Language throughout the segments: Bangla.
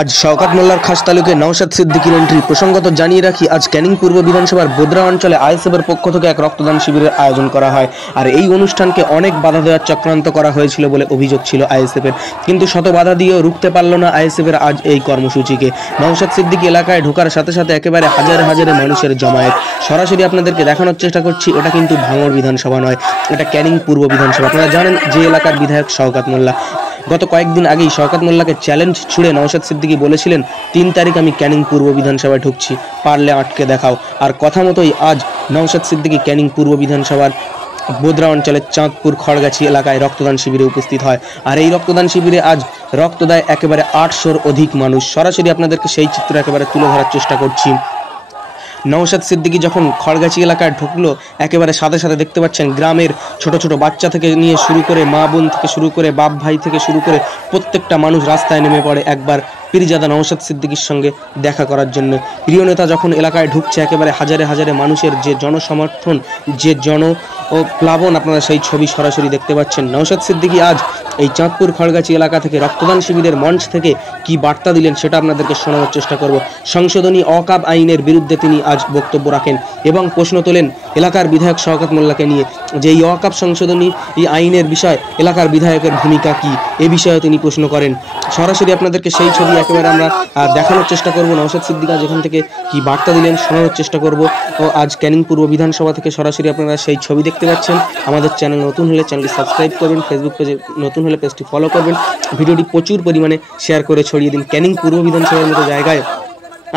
আজ শওকত মোল্লার খাস তালুকে নওশাদ সিদ্দিকীর এন্ট্রি। প্রসঙ্গত জানিয়ে রাখি, আজ ক্যানিং পূর্ব বিধানসভার বোদরা অঞ্চলে আইএসএফের পক্ষ থেকে এক রক্তদান শিবিরের আয়োজন করা হয়। আর এই অনুষ্ঠানকে অনেক বাধা দেওয়ার চক্রান্ত করা হয়েছিল বলে অভিযোগ ছিল আইএসএফের, কিন্তু শত বাধা দিয়েও রুখতে পারল না আইএসএফের আজ এই কর্মসূচিকে। নওশাদ সিদ্দিকী এলাকায় ঢোকার সাথে সাথে একেবারে হাজারে হাজারে মানুষের জমায়েত। সরাসরি আপনাদেরকে দেখানোর চেষ্টা করছি, এটা কিন্তু ভাঙড় বিধানসভা নয়, এটা ক্যানিং পূর্ব বিধানসভা। আপনারা জানেন যে এলাকার বিধায়ক শওকত মোল্লা। গত কয়েকদিন আগেই শওকত মোল্লাকে চ্যালেঞ্জ ছুড়ে নওশাদ সিদ্দিকী বলেছিলেন, ৩ তারিখ আমি ক্যানিং পূর্ব বিধানসভায় ঢুকছি, পারলে আটকে দেখাও। আর কথা মতোই আজ নওশাদ সিদ্দিকী ক্যানিং পূর্ব বিধানসভার বোদরা অঞ্চলের চাঁদপুর খড়গাছি এলাকায় রক্তদান শিবিরে উপস্থিত হয়। আর এই রক্তদান শিবিরে আজ রক্ত দেয় একেবারে ৮০০-র অধিক মানুষ। সরাসরি আপনাদেরকে সেই চিত্র একেবারে তুলে ধরার চেষ্টা করছি। নওশাদ সিদ্দিকী যখন খড়গাছি এলাকায় ঢুকলো, একেবারে সাথে সাথে দেখতে পাচ্ছেন গ্রামের ছোট ছোট বাচ্চা থেকে নিয়ে শুরু করে মা বোন থেকে শুরু করে বাপ ভাই থেকে শুরু করে প্রত্যেকটা মানুষ রাস্তায় নেমে পড়ে একবার পীরজাদা নওশাদ সিদ্দিকীর সঙ্গে দেখা করার জন্য। প্রিয় নেতা যখন এলাকায় ঢুকছে, একেবারে হাজারে হাজারে মানুষের যে জনসমর্থন, যে প্লাবন, আপনারা সেই ছবি সরাসরি দেখতে পাচ্ছেন। নওশাদ সিদ্দিকী আজ এই চাঁদপুর খড়গাছি এলাকা থেকে রক্তদান শিবিরের মঞ্চ থেকে কি বার্তা দিলেন সেটা আপনাদেরকে শোনানোর চেষ্টা করব। সংশোধনী অকাব আইনের বিরুদ্ধে তিনি আজ বক্তব্য রাখেন এবং প্রশ্ন তোলেন এলাকার বিধায়ক শওকত মোল্লাকে নিয়ে, যে এই অকাব সংশোধনী এই আইনের বিষয় এলাকার বিধায়কের ভূমিকা কি, এ বিষয়ে তিনি প্রশ্ন করেন। সরাসরি আপনাদেরকে সেই ছবি একেবারে আমরা দেখানোর চেষ্টা করব। নওশাদ সিদ্দিকী যেখান থেকে কি বার্তা দিলেন শোনানোর চেষ্টা করব। ও আজ ক্যানিং পূর্ব বিধানসভা থেকে সরাসরি আপনারা সেই ছবি দেখতে পাচ্ছেন। আমাদের চ্যানেল নতুন হলে চ্যানেলটি সাবস্ক্রাইব করবেন, ফেসবুক পেজে নতুন হলে পেজটি ফলো করবেন, ভিডিওটি প্রচুর পরিমাণে শেয়ার করে ছড়িয়ে দিন। ক্যানিং পূর্ব বিধানসভার মতো জায়গায়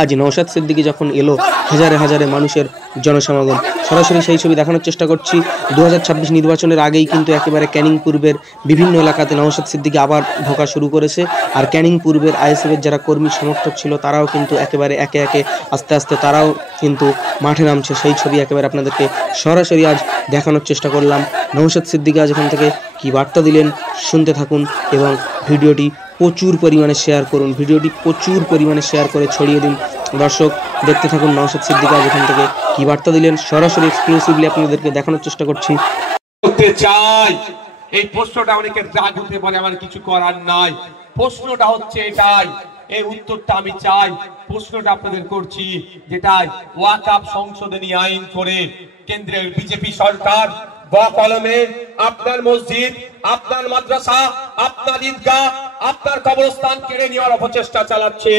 আজ নওশাদ সিদ্দিকী যখন এলো, হাজারে হাজারে মানুষের জনসমাগম। সরাসরি সেই ছবি দেখানোর চেষ্টা করছি। ২০২৬ নির্বাচনের আগেই কিন্তু একেবারে ক্যানিং পূর্বের বিভিন্ন এলাকাতে নওশাদ সিদ্দিকী আবার ঢোকা শুরু করেছে। আর ক্যানিং পূর্বের আইএসএফের যারা কর্মী সমর্থক ছিল তারাও কিন্তু একেবারে একে একে আস্তে আস্তে তারাও কিন্তু মাঠে নামছে। সেই ছবি একেবারে আপনাদেরকে সরাসরি আজ দেখানোর চেষ্টা করলাম। নওশাদ সিদ্দিকী আজ এখান থেকে কি বার্তা দিলেন শুনতে থাকুন এবং ভিডিওটি প্রচুর পরিমাণে শেয়ার করুন, ভিডিওটি প্রচুর পরিমাণে শেয়ার করে ছড়িয়ে দিন। দর্শক দেখতে থাকুন নওশাদ সিদ্দিকী যেখান থেকে কি বার্তা দিলেন, সরাসরি এক্সক্লুসিভলি আপনাদেরকে দেখানোর চেষ্টা করছি। এই প্রশ্নটা অনেকের রাগ হতে পারে, আমার কিছু করার নাই। প্রশ্নটা হচ্ছে এটাই, এই উত্তরটা আমি চাই। প্রশ্নটা আপনাদের করছি, যেটাই ওয়াকফ সংশোধনী আইন করে কেন্দ্রের বিজেপি সরকার কলমে আপনার মসজিদ, আপনার মাদ্রাসা, আপনার ঈদগাহ, আপনার কবরস্থান কেড়ে নেওয়ার অপচেষ্টা চালাচ্ছে।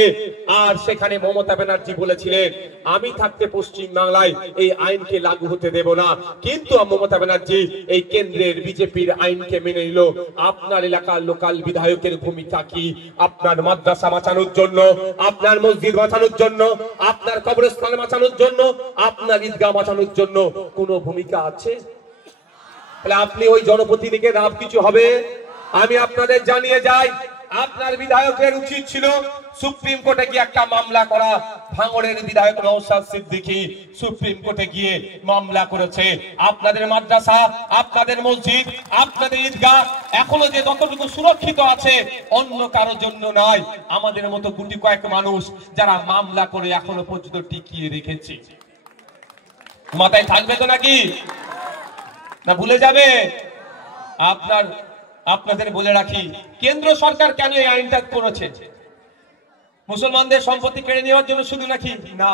আর সেখানে মমতা ব্যানার্জি বলেছিলেন, আমি থাকতে পশ্চিম বাংলায় এই আইনকে লাগু হতে দেব না। কিন্তু মমতা ব্যানার্জি এই কেন্দ্রের বিজেপির আইনকে মেনে নিল। আপনার এলাকার লোকাল বিধায়কের ভূমিকা কি? আপনার মাদ্রাসা বাঁচানোর জন্য, আপনার মসজিদ বাঁচানোর জন্য, আপনার কবরস্থান বাঁচানোর জন্য, আপনার ঈদগাহ বাঁচানোর জন্য কোনো ভূমিকা আছে? আপনি ওই জনপ্রতিনিধিকে লাভ কিছু হবে? আমি আপনাদের জানিয়ে যাই, আপনার বিধায়কের উচিত ছিল সুপ্রিম কোর্টে গিয়ে একটা মামলা করা। ভাঙড়ের বিধায়ক নওশাদ সিদ্দিকী সুপ্রিম কোর্টে গিয়ে মামলা করেছে। আপনাদের মাদ্রাসা, আপনাদের মসজিদ, আপনাদের ঈদগাহ এখনো যে যতটুকু সুরক্ষিত আছে অন্য কারোর জন্য নয়। আমাদের মতো গুটি কয়েক মানুষ যারা মামলা করে এখনো পর্যন্ত টিকিয়ে রেখেছে। মাথায় থাকবে তো নাকি না ভুলে যাবে? আপনাদের বলে রাখি, কেন্দ্র সরকার কেন এই আইনটা করেছে? মুসলমানদের সম্পত্তি কেড়ে নেওয়ার জন্য শুধু নাকি না,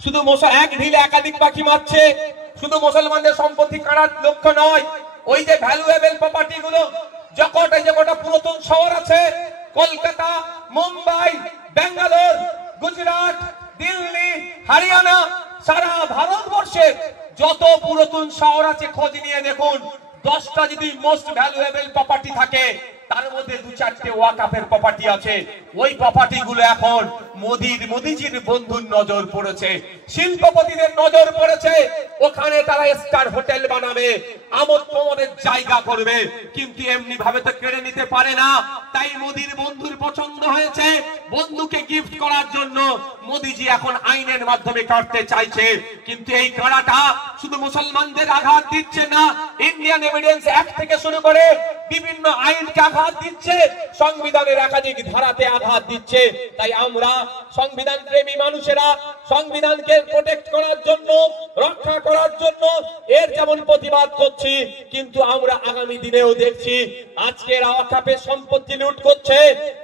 শুধু এক ঢিলে একাধিক পাখি মারছে। শুধু মুসলমানদের সম্পত্তি কাড়ার লক্ষ্য নয়, ওই যে ভ্যালুয়েবল প্রপার্টি গুলো এই যে গোটা পুরাতন শহর আছে, কলকাতা, মুম্বাই, বেঙ্গালোর, গুজরাট, দিল্লি, হরিয়ানা, সারা ভারতবর্ষে যত পুরাতন শহর আছে খোঁজ নিয়ে দেখুন, 10টা যদি মোস্ট ভ্যালুয়েবল প্রপার্টি থাকে তার মধ্যে 2-4টে ওয়াকফের প্রপার্টি আছে। ওই প্রপার্টি গুলো এখন মোদিজির বন্ধুর নজর পড়েছে, শিল্পপতিদের নজর পড়েছে। ওখানে তারা স্টার হোটেল বানাবে, আমোদ প্রমোদের জায়গা করবে, কিন্তু এমনি ভাবে তো কেড়ে নিতে পারে না। তাই মোদির বন্ধুর পছন্দ হয়েছে, বন্ধুকে গিফট করার জন্য মোদিজি এখন আইনের মাধ্যমে কাটতে চাইছে। কিন্তু এই কাড়াটা শুধু মুসলমানদের আঘাত দিচ্ছে না, ইন্ডিয়ান এভিডেন্স অ্যাক্ট থেকে শুরু করে বিভিন্ন আইনকে আঘাত দিচ্ছে, সংবিধানের একাধিক ধারাতে আঘাত দিচ্ছে। তাই আমরা সংবিধান প্রেমী মানুষেরা সংবিধানকে প্রোটেক্ট করার জন্য, রক্ষা করার জন্য এর যেমন প্রতিবাদ করছি, কিন্তু আমরা আগামী দিনেও দেখছি আজকে এরা ওয়াকফের সম্পত্তি লুট করছে,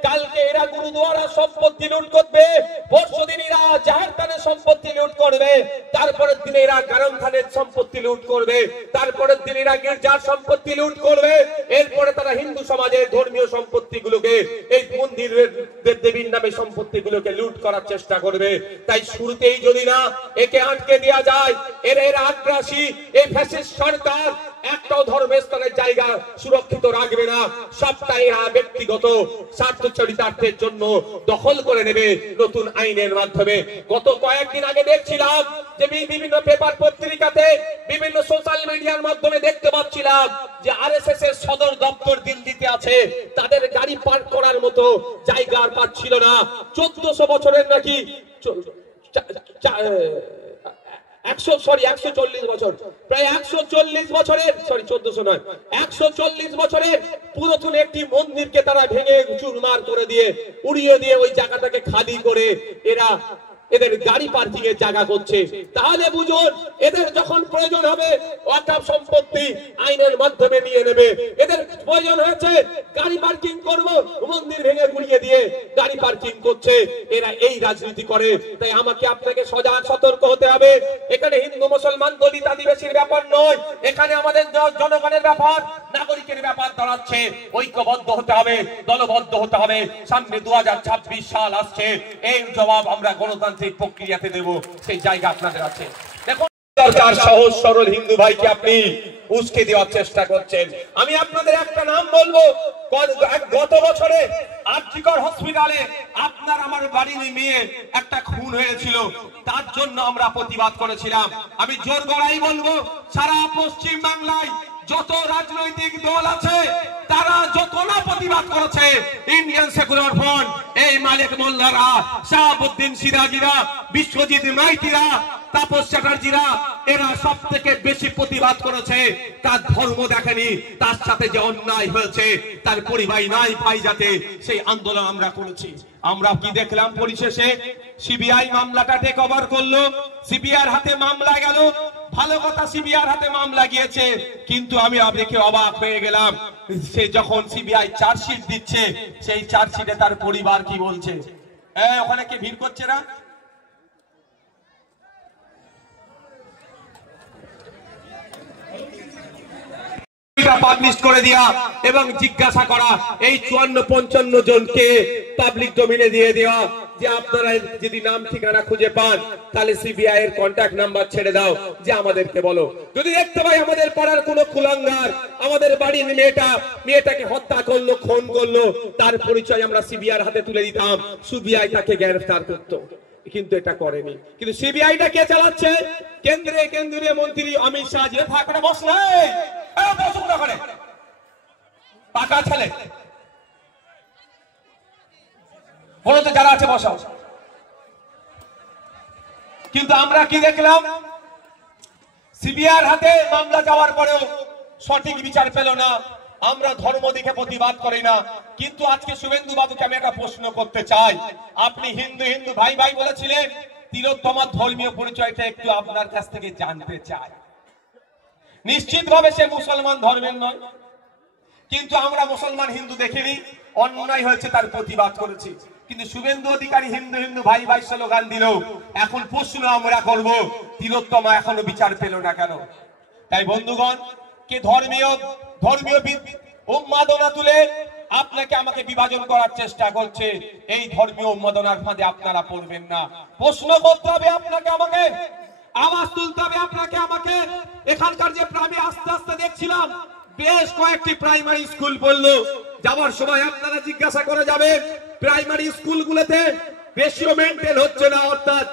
কালকে এরা গুরুদুয়ারা সম্পত্তি লুট করবে, পরশুদিন এরা জাহের খানের সম্পত্তি লুট করবে, তারপরের দিন এরা কারম খানের সম্পত্তি লুট করবে, তারপরের দিন এরা গির্জার সম্পত্তি লুট করবে, এরপরে তারা হিন্দু সমাজের ধর্মীয় সম্পত্তিগুলোকে, এই মন্দিরের দেবদেবীর নামে সম্পত্তিগুলোকে লুট করার চেষ্টা করবে। তাই শুরুতেই যদি না একে আটকে দেওয়া যায়, এরা আগ্রাসী এই ফ্যাসিস্ট সরকার একটাও ধর্মস্থানের জায়গা সুরক্ষিত রাখবে না, সবটাই এরা ব্যক্তিগত স্বার্থ চরিতার্থের জন্য দখল করে নেবে নতুন আইনের মাধ্যমে। গত কয়েকদিন আগে দেখছিলাম যে বিভিন্ন পেপার পত্রিকাতে, বিভিন্ন সোশ্যাল মিডিয়ার মাধ্যমে দেখতে পাচ্ছিলাম যে আরএসএস এর সদর দপ্তর দিল্লিতে আছে, তাদের গাড়ি পার্ক করার মতো জায়গা আর পাচ্ছিল না। 1400 বছরের নাকি 140 বছর, প্রায় 140 বছরের, সরি 1400 নয়, 140 বছরের পুরাতন একটি মন্দিরকে তারা ভেঙে চুরমার করে দিয়ে, উড়িয়ে দিয়ে ওই জায়গাটাকে খালি করে এরা এদের গাড়ি পার্কিং এর জায়গা করছে। তাহলে বুঝুন, এদের যখন প্রয়োজন হবে ওয়াকফ সম্পত্তি আইনের মাধ্যমে নিয়ে নেবে। এদের প্রয়োজন হয়েছে গাড়ি পার্কিং করব, মন্দির ভেঙে গুড়িয়ে দিয়ে গাড়ি পার্কিং করছে। এরা এই রাজনীতি করে। তাই আমাকে আপনাকে সজাগ সতর্ক হতে হবে। এখানে হিন্দু মুসলমান দলিত আদিবাসীর ব্যাপার নয়, এখানে আমাদের জনগণের ব্যাপার, নাগরিকের ব্যাপার দাঁড়াচ্ছে। ঐক্যবদ্ধ হতে হবে, দলবদ্ধ হতে হবে। সামনে 2026 সাল আসছে, এই জবাব আমরা গণতান্ত্রিক প্রক্রিয়াতে দেব, সেই জায়গা আপনাদের আছে। দেখুন, সরকার সহজ সরল হিন্দু ভাইকে আপনি উস্কে দেওয়ার চেষ্টা করছেন। আমি আপনাদের একটা নাম বলবো, গত বছরে আরজিকর হসপিটালে আপনার আমার বাড়ির মেয়ে একটা খুন হয়েছিল, তার জন্য আমরা প্রতিবাদ করেছিলাম। আমি জোর গলায় বলবো, সারা পশ্চিম বাংলায় যত রাজনৈতিক দল আছে তারা যত না প্রতিবাদ করেছে, ইন্ডিয়ান সেকুলার ফ্রন্ট, এই মালিক মোল্লারা, শাহাবুদ্দিন সিরাজিরা, বিশ্বজিৎ মাইতিরা, তাপস চ্যাটার্জিরা, এরা সব থেকে বেশি প্রতিবাদ করেছে। তার ধর্ম দেখেনি, তার সাথে যে অন্যায় হয়েছে তার পরিবাই নাই পাই যাতে, সেই আন্দোলন আমরা করেছি। আমরা কি দেখলাম পরিশেষে সিবিআই মামলাটা টেক ওভার করলো, সিবিআইর হাতে মামলা গেল। ভালো কথা, সিবিআইর হাতে মামলা গিয়েছে, কিন্তু আমি দেখে অবাক হয়ে গেলাম, সে যখন সিবিআই চার্জশিট দিচ্ছে, সেই চার্জশিটে তার পরিবার কি বলছে। ওখানে কি ভিড় করছে না? পাবলিশ করে দেয়া এবং জিজ্ঞাসা করা এই 54-55 জনকে পাবলিক ডোমেইনে দিয়ে দেওয়া যে আপনারা যদি নাম ঠিকানা খুঁজে পান তাহলে সিবিআই এর কন্টাক্ট নাম্বার ছেড়ে দাও, যে আমাদেরকে বলো। যদি দেখতে পাই আমাদের পাড়ার কোনো কুলাঙ্গার আমাদের বাড়ির মেয়েটাকে হত্যা করলো, খুন করলো, তার পরিচয় আমরা সিবিআই হাতে তুলে দিতাম, সিবিআই তাকে গ্রেফতার করতো। কিন্তু এটা করেনি। কিন্তু সিবিআইটা কে চালাচ্ছে? কেন্দ্রীয় মন্ত্রী অমিত শাহ। যে থাকলে বসলে পাকা ছেলে বলতে যারা আছে বসাও। কিন্তু আমরা কি দেখলাম, সিবিআইর হাতে মামলা যাওয়ার পরেও সঠিক বিচার পেল না। আমরা ধর্ম দেখে প্রতিবাদ করি না। কিন্তু আজকে শুভেন্দু বাবুকে আমি একটা প্রশ্ন করতে চাই। আপনি হিন্দু ভাই ভাই বলেছিলেন, তিলোত্তমার ধর্মীয় পরিচয়টা একটু আপনার কাছ থেকে জানতে চাই। নিশ্চিতভাবে সে মুসলমান ধর্মের নয়, কিন্তু আমরা মুসলমান হিন্দু দেখিনি, অন্যায় হয়েছে তার প্রতিবাদ করেছি। কিন্তু শুভেন্দু অধিকারী হিন্দু ভাই ভাই স্লোগান দিল। এখন প্রশ্ন আমরা করব, তিলোত্তমা এখনো বিচার পেল না কেন? তাই বন্ধুগণ, কে ধর্মীয় উন্মাদনা তুলে আপনাকে আমাকে বিভাজন করার চেষ্টা করছে, এই ধর্মীয় উন্মাদনার ফাঁদে আপনারা পড়বেন না। প্রশ্ন করতে হবে আপনাকে আমাকে, আওয়াজ তুলতে হবে আপনাকে আমাকে। এখানকার যে আমি আস্তে আস্তে দেখছিলাম বেশ কয়েকটি প্রাইমারি স্কুল পড়লো। যাওয়ার সময় আপনারা জিজ্ঞাসা করে যাবেন, প্রাইমারি স্কুলগুলোতে রেশিও মেইনটেইন হচ্ছে না, অর্থাৎ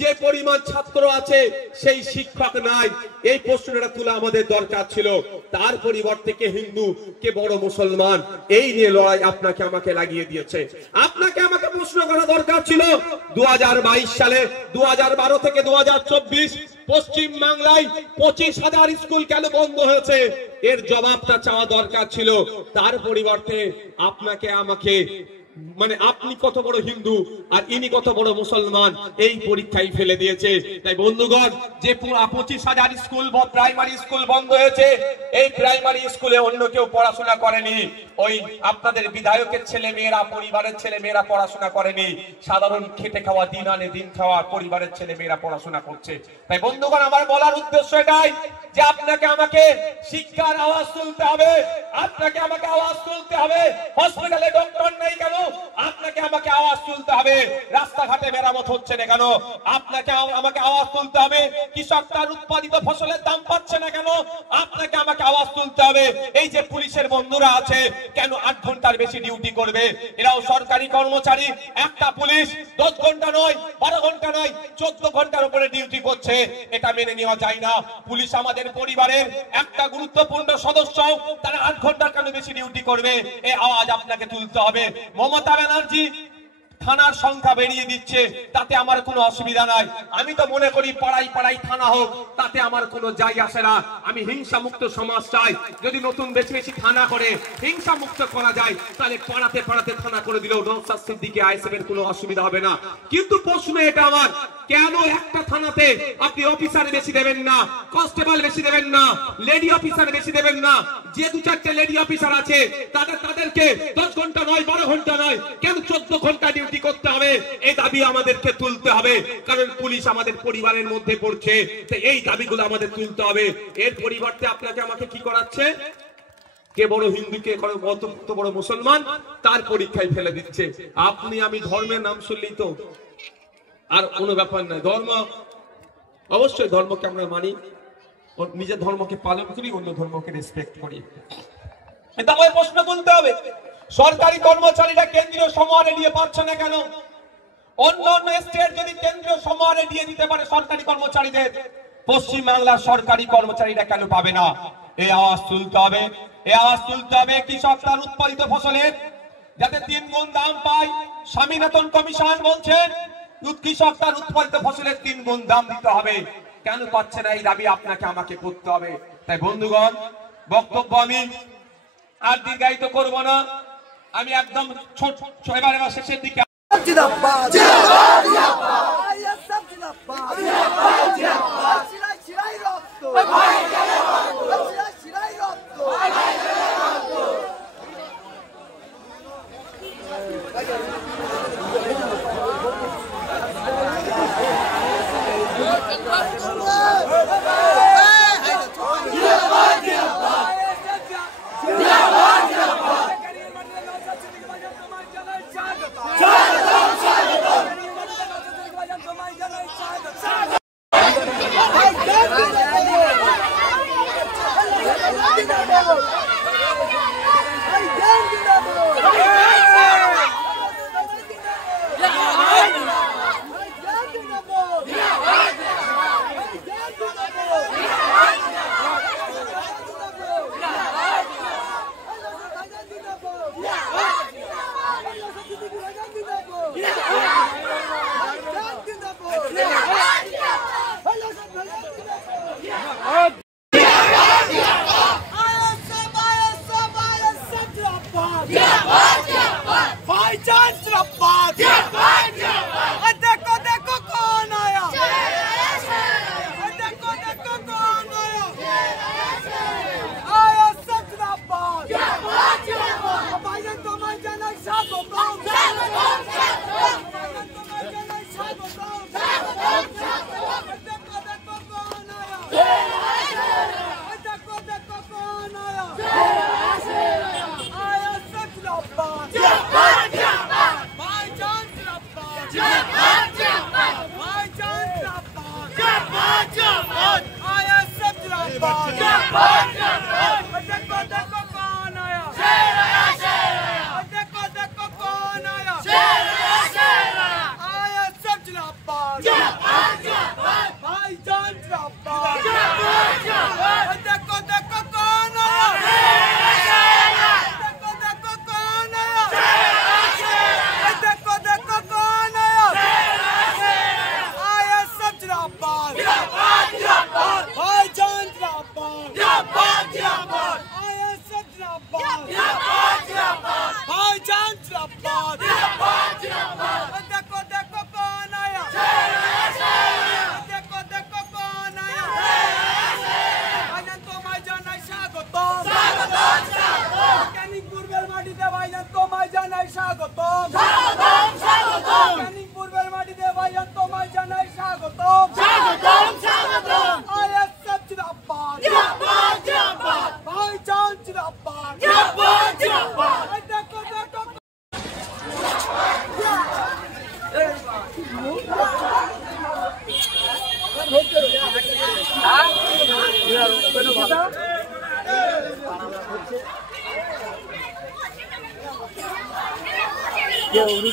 যে পরিমাণ ছাত্র আছে সেই শিক্ষক নাই। এই প্রশ্নটা তোলা আমাদের দরকার ছিল। তার পরিবর্তে কে হিন্দু কে বড় মুসলমান, এই নিয়ে লড়াই আপনাকে আমাকে লাগিয়ে দিয়েছে। আপনাকে আমাকে প্রশ্ন করা দরকার ছিল 2022 সালে 2012 থেকে 2024 পশ্চিম বাংলায় 25,000 স্কুল কেন বন্ধ হয়েছে, এর জবাবটা চাওয়া দরকার ছিল। তার পরিবর্তে আপনাকে আমাকে মানে আপনি কত বড় হিন্দু আর ইনি কত বড় মুসলমান এই পরীক্ষায় ফেলে দিয়েছে। তাই বন্ধুগণ, যে 25,000 স্কুল প্রাইমারি স্কুল বন্ধ হয়েছে, এই প্রাইমারি স্কুলে অন্য কেউ পড়াশোনা করেনি, ওই আপনাদের বিধায়কের ছেলে মেয়েরা, পরিবারের ছেলে মেয়েরা পড়াশোনা করেনি, সাধারণ খেটে খাওয়া দিন আনে দিন খাওয়া পরিবারের ছেলে মেয়েরা পড়াশোনা করছে। তাই বন্ধুগণ, আমার বলার উদ্দেশ্য এটাই যে আপনাকে আমাকে শিক্ষার আওয়াজ তুলতে হবে, আপনাকে আমাকে আওয়াজ তুলতে হবে। হসপিটালে ডক্টর নেই কেন? আপনাকে আমাকে আওয়াজ তুলতে হবে। রাস্তাঘাটে মেরামত হচ্ছে না কেন? আপনাকে আমাকে আওয়াজ তুলতে হবে। কৃষক তার উৎপাদিত ফসলের দাম পাচ্ছে না কেন? আপনাকে আমাকে আওয়াজ তুলতে হবে। এই যে পুলিশের বন্ধুরা আছে, কেন 8 ঘন্টার বেশি ডিউটি করবে? এরাও সরকারি কর্মচারী। একটা পুলিশ 10 ঘন্টা নয়, 12 ঘন্টা নয়, 14 ঘন্টার উপরে ডিউটি করছে। এটা মেনে নেওয়া যায় না। পুলিশ আমাদের পরিবারের একটা গুরুত্বপূর্ণ সদস্য, তারা 8 ঘন্টার কেন বেশি ডিউটি করবে? এই আওয়াজ আপনাকে তুলতে হবে। মমতা ব্যানার্জি থানার সংখ্যা বেরিয়ে দিচ্ছে, তাতে আমার কোনো অসুবিধা নাই। আমি তো মনে করি পাড়ায় পাড়ায় থানা হোক, তাতে আমার কোনো যায় আসে না। আমি হিংসা মুক্ত সমাজ চাই। যদি নতুন বেশি বেশি থানা করে হিংসা মুক্ত করা যায়, তাহলে পাড়াতে পাড়াতে থানা করে দিলেও নওশাদ সিদ্দিকী আইএসএফের কোনো অসুবিধা হবে না। কিন্তু প্রশ্ন এটা আমার, কেন একটা থানাতে আপনি অফিসার বেশি দেবেন না, কনস্টেবল বেশি দেবেন না, লেডি অফিসার বেশি দেবেন না? যে 2-4টে লেডি অফিসার আছে তাদেরকে 10 ঘন্টা নয়, 12 ঘন্টা নয়, কেন 14 ঘন্টা ডিউটি করতে হবে? এই দাবি আমাদেরকে তুলতে হবে, কারণ পুলিশ আমাদের পরিবারের মধ্যে পড়ছে। তাই এই দাবিগুলো আমাদের তুলতে হবে। এর পরিবর্তে আপনাকে আমাকে কি করাচ্ছে? কে বড় হিন্দু, কে কত বড় মুসলমান, তার পরীক্ষায় ফেলে দিচ্ছে। আপনি আমি ধর্মের নাম শুনলেই তো আর কোনো ব্যাপার নাই। ধর্ম, অবশ্যই ধর্মকে আমরা মানি, নিজের ধর্মকে পালন করি, অন্য ধর্মকে রেসপেক্ট করি। এটা আমাদের প্রশ্ন তুলতে হবে। সরকারি কর্মচারীরা কেন্দ্রীয় সমাহারে নিয়ে পাচ্ছে না কেন? অন্য অন্য স্টেট যদি কেন্দ্রীয় সমাহারে দিয়ে দিতে পারে সরকারি কর্মচারীদের, পশ্চিম বাংলার সরকারি কর্মচারীরা কেন পাবে না? এই আওয়াজ তুলতে হবে। এই আওয়াজ তুলতে হবে কৃষক তার উৎপাদিত ফসলের যাতে 3 গুণ দাম পায়। স্বামীনাথন কমিশন বলছে কৃষক তার উৎপাদিত ফসলের 3 গুণ দাম দিতে হবে। কেন পাচ্ছে না? এই দাবি আপনাকে আমাকে করতে হবে। তাই বন্ধুগণ, বক্তব্য আমি আর দীর্ঘায়িত করব না। আমি একদম ছোট এবারে শেষের দিকে। Jump! Hey,